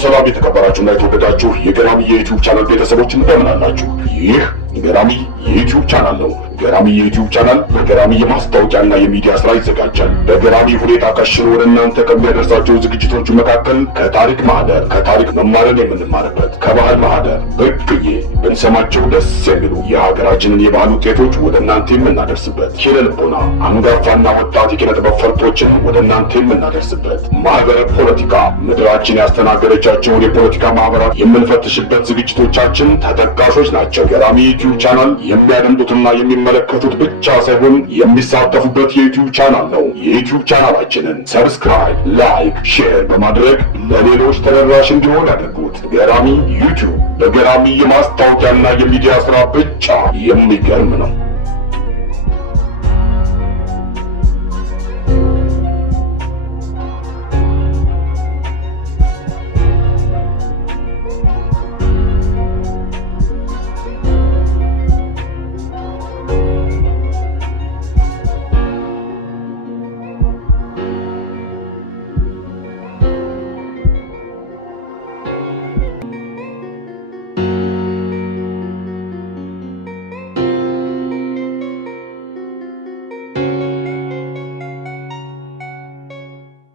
ሰላም የተከበራችሁና የተወደዳችሁ የገራሚ የዩቲዩብ ቻናል ቤተሰቦች እንደምን አላችሁ? ይህ ገራሚ የዩቲዩብ ቻናል ነው። ገራሚ የዩቲዩብ ቻናል በገራሚ የማስታወቂያና የሚዲያ ስራ ይዘጋጃል። በገራሚ ሁኔታ ከሽኖ ወደ እናንተ ከሚያደርሳቸው ዝግጅቶች መካከል ከታሪክ ማህደር፣ ከታሪክ መማርን የምንማርበት፣ ከባህል ማህደር ብቅዬ ብንሰማቸው ደስ የሚሉ የሀገራችንን የባህል ውጤቶች ወደ እናንተ የምናደርስበት፣ ኪነ ልቦና አንጋፋና ወጣት የኪነ ጥበብ ፈርጦችን ወደ እናንተ የምናደርስበት፣ ማህበረ ፖለቲካ ምድራችን ያስተናገደቻቸውን የፖለቲካ ማህበራት የምንፈትሽበት ዝግጅቶቻችን ተጠቃሾች ናቸው። ገራሚ ዩቲዩብ ቻናል የሚያደምጡትና የሚመለከቱት ብቻ ሳይሆን የሚሳተፉበት የዩቲዩብ ቻናል ነው። የዩቲዩብ ቻናላችንን ሰብስክራይብ፣ ላይክ፣ ሼር በማድረግ ለሌሎች ተደራሽ እንዲሆን ያድርጉት። ገራሚ ዩቲዩብ በገራሚ የማስታወቂያና የሚዲያ ስራ ብቻ የሚገርም ነው።